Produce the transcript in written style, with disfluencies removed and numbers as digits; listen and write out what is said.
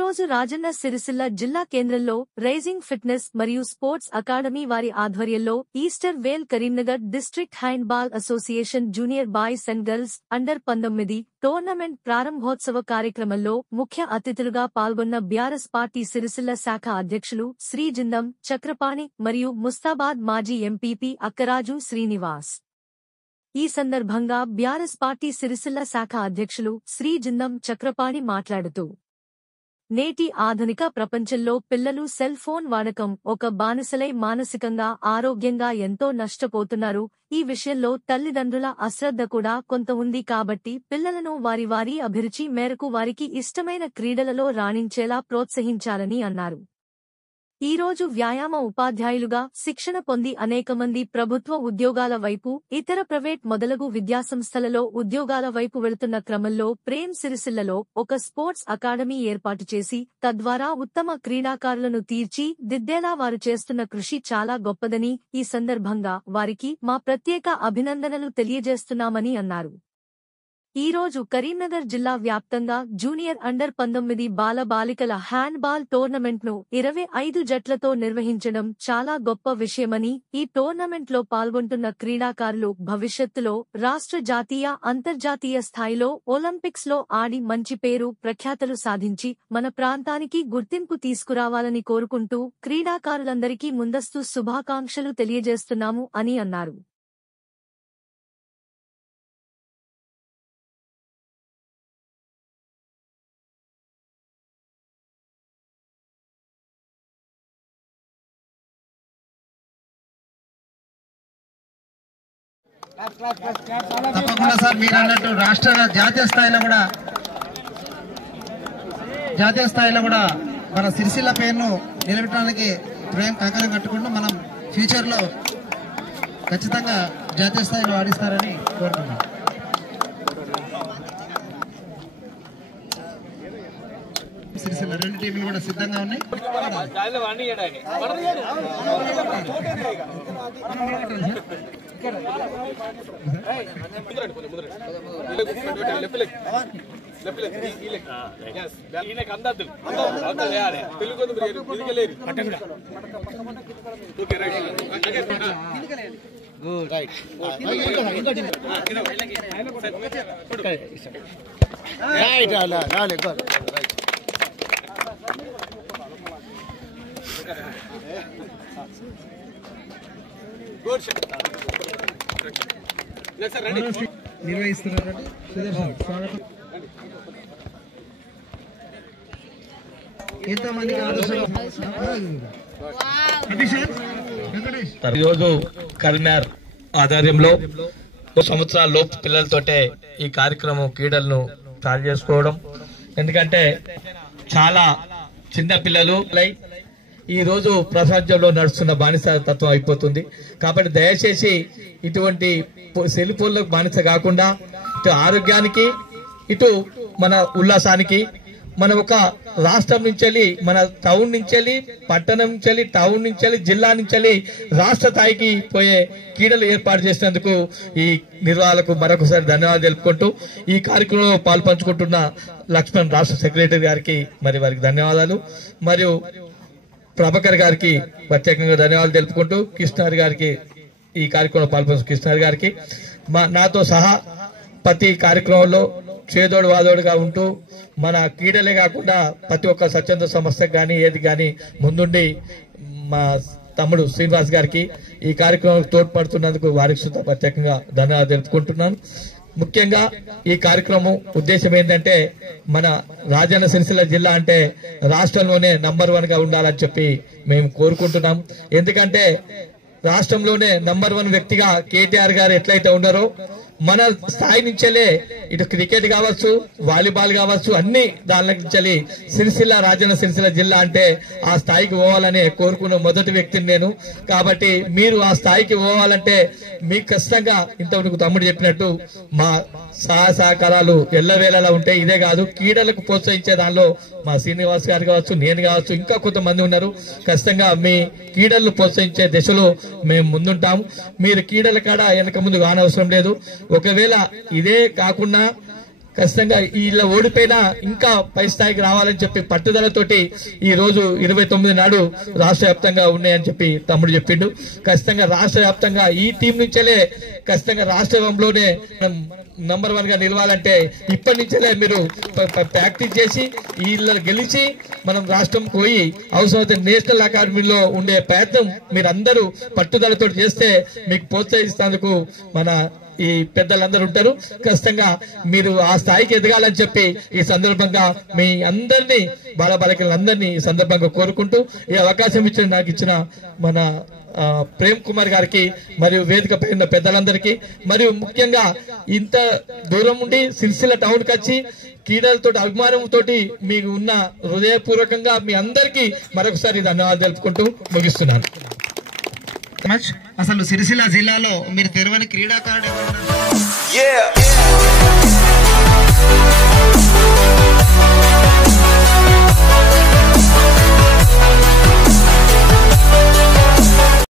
రోజు రాజన్న సిరిసిల్ల జిల్లా కేంద్రంలో రైజింగ్ ఫిట్నెస్ మరియు స్పోర్ట్స్ అకాడమీ వారి ఆధ్వర్యంలో ఈస్టర్ వేల్ Karimnagar district handball association junior boys and girls under 19 tournament ప్రారంభోత్సవ కార్యక్రమంలో ముఖ్య అతిథులుగా పాల్గొన్న బీఆర్ఎస్ పార్టీ సిరిసిల్ల శాఖ అధ్యక్షులు శ్రీ జిందం చక్రపాణి మరియు ముస్తాబాద్ మాజీ ఎంపీపీ అక్కరాజు శ్రీనివాస్. ఈ సందర్భంగా బీఆర్ఎస్ పార్టీ సిరిసిల్ల శాఖ అధ్యక్షులు శ్రీ జిందం చక్రపాణి మాట్లాడుతూ, నేటి ఆధునిక ప్రపంచంలో పిల్లలు సెల్ ఫోన్ వాడకం ఒక బానిసలై మానసికంగా ఆరోగ్యంగా ఎంతో నష్టపోతున్నారు. ఈ విషయంలో తల్లిదండ్రుల అశ్రద్ధ కూడా కొంత ఉంది కాబట్టి పిల్లలను వారి అభిరుచి మేరకు వారికి ఇష్టమైన క్రీడలలో రాణించేలా ప్రోత్సహించాలని అన్నారు. ఈ రోజు వ్యాయామ ఉపాధ్యాయులుగా శిక్షణ పొంది అనేకమంది ప్రభుత్వ ఉద్యోగాల వైపు, ఇతర ప్రైవేట్ మొదలగు విద్యాసంస్థలలో ఉద్యోగాల వైపు వెళుతున్న క్రమంలో ప్రేమ్ సిరిసిల్లలో ఒక స్పోర్ట్స్ అకాడమీ ఏర్పాటు చేసి తద్వారా ఉత్తమ క్రీడాకారులను తీర్చిదిద్దేలా వారు చేస్తున్న కృషి చాలా గొప్పదని, ఈ సందర్భంగా వారికి మా ప్రత్యేక అభినందనలు తెలియజేస్తున్నామని అన్నారు. ఈ రోజు కరీంనగర్ జిల్లా వ్యాప్తంగా జూనియర్ అండర్ 19 బాలబాలికల హ్యాండ్బాల్ టోర్నమెంట్ను 25 జట్లతో నిర్వహించడం చాలా గొప్ప విషయమని, ఈ టోర్నమెంట్లో పాల్గొంటున్న క్రీడాకారులు భవిష్యత్తులో రాష్ట్ర జాతీయ అంతర్జాతీయ స్థాయిలో ఒలింపిక్స్లో ఆడి మంచి పేరు ప్రఖ్యాతలు సాధించి మన ప్రాంతానికి గుర్తింపు తీసుకురావాలని కోరుకుంటూ క్రీడాకారులందరికీ ముందస్తు శుభాకాంక్షలు తెలియజేస్తున్నాము అని అన్నారు. తప్పకుండా సార్, మీరు అన్నట్టు రాష్ట్ర జాతీయ స్థాయిలో కూడా మన సిరిసిల్ల పేరును నిలబెట్టడానికి ప్రేమ్ కంకణం కట్టుకుంటూ మనం ఫ్యూచర్ లో ఖచ్చితంగా జాతీయ స్థాయిలో ఆడిస్తారని కోరుతున్నాం. సిరిసిల్ల రెండు టీంలు కూడా సిద్ధంగా ఉన్నాయి. నిర్వహిస్తున్నారు. ఈరోజు కరీంనగర్ ఆధ్వర్యంలో 2 సంవత్సరాల లోపు పిల్లలతోటే ఈ కార్యక్రమం క్రీడలను స్టార్ట్ చేసుకోవడం. ఎందుకంటే చాలా చిన్న పిల్లలు ఈ రోజు ప్రపంచంలో నడుస్తున్న బానిస తత్వం అయిపోతుంది. కాబట్టి దయచేసి ఇటువంటి సెల్ ఫోన్లకు బానిస కాకుండా ఇటు ఆరోగ్యానికి, ఇటు మన ఉల్లాసానికి, మన ఒక రాష్ట్రం నుంచి, మన టౌన్ నుంచి, పట్టణం నుంచి, టౌన్ నుంచి, జిల్లా నుంచి రాష్ట్ర స్థాయికి పోయే క్రీడలు ఏర్పాటు చేసినందుకు ఈ నిర్వాహకులకు మరొకసారి ధన్యవాదాలు తెలుపుకుంటూ, ఈ కార్యక్రమంలో పాల్పంచుకుంటున్న లక్ష్మణ్ రాష్ట్ర సెక్రటరీ గారికి మరి వారికి ధన్యవాదాలు, మరియు ప్రభాకర్ గారికి ప్రత్యేకంగా ధన్యవాదాలు తెలుపుకుంటూ, కృష్ణారి గారికి, ఈ కార్యక్రమంలో పాల్పంచుకున్న కృష్ణారి గారికి, నాతో సహా ప్రతి కార్యక్రమంలో చేదోడు వాదోడుగా ఉంటూ మన క్రీడలే కాకుండా ప్రతి ఒక్క స్వచ్ఛంద సంస్థకు కానీ ఏది కానీ ముందుండి మా తమ్ముడు శ్రీనివాస్ గారికి ఈ కార్యక్రమానికి తోడ్పడుతున్నందుకు వారికి సుతా ప్రత్యేకంగా ధన్యవాదాలు తెలుపుకుంటున్నాను. ముఖ్యంగా ఈ కార్యక్రమం ఉద్దేశం ఏంటంటే, మన రాజన్న సిరిసిల్ల జిల్లా అంటే రాష్ట్రంలోనే నంబర్ 1 గా ఉండాలని చెప్పి మేము కోరుకుంటున్నాం. ఎందుకంటే రాష్ట్రంలోనే నంబర్ 1 వ్యక్తిగా కేటీఆర్ గారు ఎట్లయితే ఉన్నారో, మన స్థాయి నుంచెలే ఇటు క్రికెట్ కావచ్చు, వాలీబాల్ కావచ్చు, అన్ని దాని నుంచి సిరిసిల్ల రాజన్న సిరిసిల్ల జిల్లా అంటే ఆ స్థాయికి పోవాలని కోరుకున్న మొదటి వ్యక్తిని నేను. కాబట్టి మీరు ఆ స్థాయికి పోవాలంటే మీకు ఖచ్చితంగా ఇంతవరకు తమ్ముడు చెప్పినట్టు మా సహకారాలు ఎల్లవేళలా ఉంటాయి. ఇదే కాదు, క్రీడలకు ప్రోత్సహించే దానిలో మా శ్రీనివాస్ గారు కావచ్చు, నేను కావచ్చు, ఇంకా కొంతమంది ఉన్నారు. ఖచ్చితంగా మీ క్రీడలను ప్రోత్సహించే దిశలో మేము ముందుంటాము. మీరు క్రీడల కాడ వెనక ముందు కానవసరం లేదు. ఒకవేళ ఇదే కాకుండా ఖచ్చితంగా ఇలా ఓడిపోయినా ఇంకా పై స్థాయికి రావాలని చెప్పి పట్టుదలతోటి ఈ రోజు 29 నాడు రాష్ట్ర వ్యాప్తంగా ఉన్నాయని చెప్పి తమ్ముడు చెప్పిండు. ఖచ్చితంగా రాష్ట్ర వ్యాప్తంగా ఈ టీం నుంచేలే ఖచ్చితంగా రాష్ట్రంలోనే నంబర్ 1 గా నిలవాలంటే ఇప్పటి నుంచే మీరు ప్రాక్టీస్ చేసి వీళ్ళు గెలిచి మనం రాష్ట్రం పోయి అవసరమైతే నేషనల్ అకాడమీలో ఉండే ప్రయత్నం మీరందరూ పట్టుదలతో చేస్తే మీకు ప్రోత్సహిస్తేందుకు మన ఈ పెద్దలందరూ ఉంటారు. ఖచ్చితంగా మీరు ఆ స్థాయికి ఎదగాలని చెప్పి ఈ సందర్భంగా మీ అందరినీ బాలబాలికలందరినీ ఈ సందర్భంగా కోరుకుంటూ ఈ అవకాశం ఇచ్చిన నాకు ఇచ్చిన మన ప్రేమ్ కుమార్ గారికి మరియు వేదిక పైన పెద్దలందరికీ మరియు ముఖ్యంగా ఇంత దూరం ఉండి సిరిసిల్ల టౌన్ కి వచ్చి క్రీడలతో అభిమానంతో మీకు ఉన్న హృదయపూర్వకంగా మీ అందరికీ మరొకసారి ధన్యవాదాలు తెలుపుకుంటూ ముగిస్తున్నాను. అసలు సిరిసిల్ల జిల్లాలో మీరు తెరవని క్రీడాకారుడు ఎవరు?